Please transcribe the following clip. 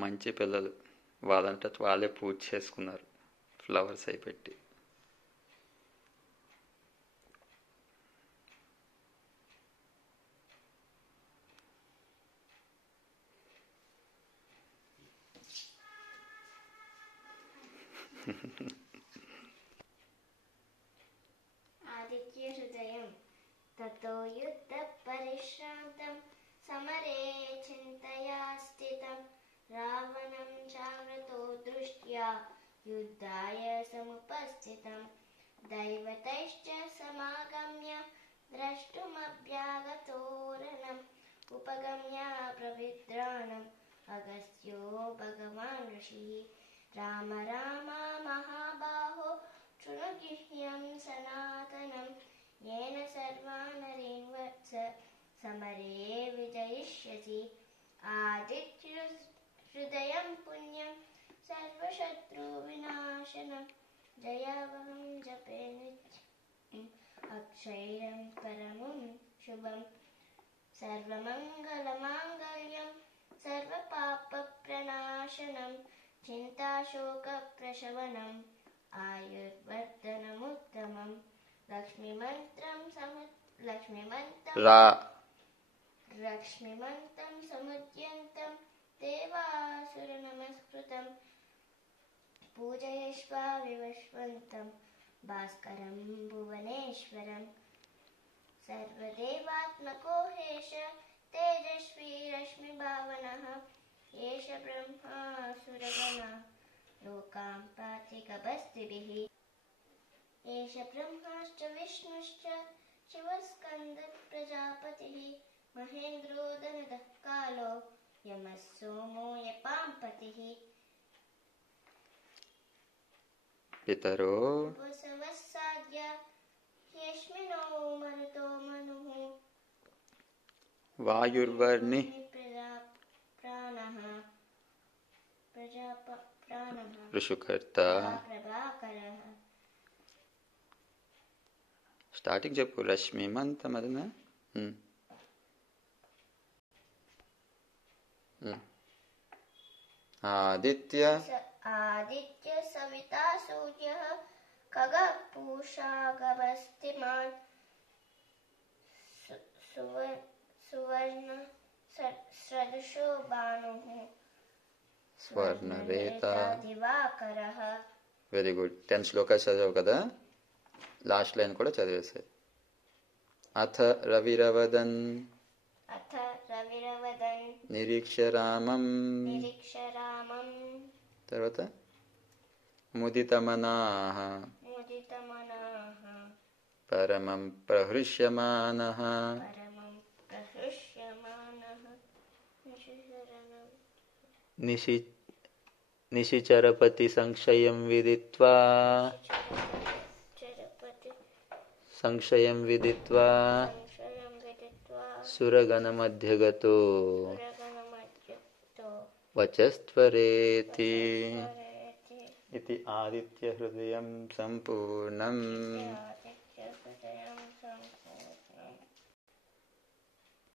మంచి పిల్లలు. వాళ్ళంటే వాళ్ళే పూజ చేసుకున్నారు ఫ్లవర్స్ అయి పెట్టి. ఆదిత్య హృదయం తతో యుద్ధ పరిశ్రాంతం సమరే చింతయా స్థితం రావణం చామృతో దృష్ట్యా యుద్ధాయ సముపస్థితం దైవతైశ్చ సమాగమ్య ద్రష్టుమభ్యాగతోరణం ఉపగమ్య ప్రవిద్రాణం అగస్త్యో భగవాన్ ఋషి రామ రామ మహాబాహో శృణుగిహ్యం సనాతనం येन सर्वानरीन् वत्स समरे विजयिष्यसि आदित्युहृदयं पुण्यं सर्वशत्रुविनाशनं जयावहं जपे नित्यम् अक्षयं परमं शुभं सर्वमङ्गलमाङ्गल्यं सर्वपापप्रणाशनं चिन्ताशोकप्रशमनम् आयुर्वर्धनमुत्तमम् लक्ष्मीमन्त्रं समुद्यन्तं देवासुरनमस्कृतं पूजयिष्वा विवस्वन्तं भास्करं भुवनेश्वरं सर्वदेवात्मको हेश तेजस्वी रश्मिभावनः एष ब्रह्मासुरगणा लोकां पाति कपस्तिभिः एष ब्रह्माश्च विष्णुश्च शिवस्कन्दप्रजापतिः महेन्द्रो दनदः कालो यमः सोमो यपाम्पतिः पितरो वसवस्साद्य ह्यश्विनो मरुतो मनुः वायुर्वर्णिः प्राणः ऋषुकर्ता प्रभाकरः స్టార్టింగ్ చెప్పు. రశ్మిమంతం అదనా? ఆదిత్య సవితా సూర్య ఖగః పూషా గభస్తిమాన్ సువర్ణ సదృశో భానుః స్వర్ణరేతా దివాకరః. Very good. 10 శ్లోకాలు చదివావు కదా, లాస్ట్ లైన్ కూడా చదివేసాయి. అథ రవిరవదన్ నిరీక్షరామం తర్వాత ముదితమనాః పరమం ప్రహృష్యమానః నిశిచరపతి సంక్షయం విదిత్వా సురగణమధ్యగతో వచస్త్వరేతి. ఇది ఆదిత్య హృదయం సంపూర్ణం.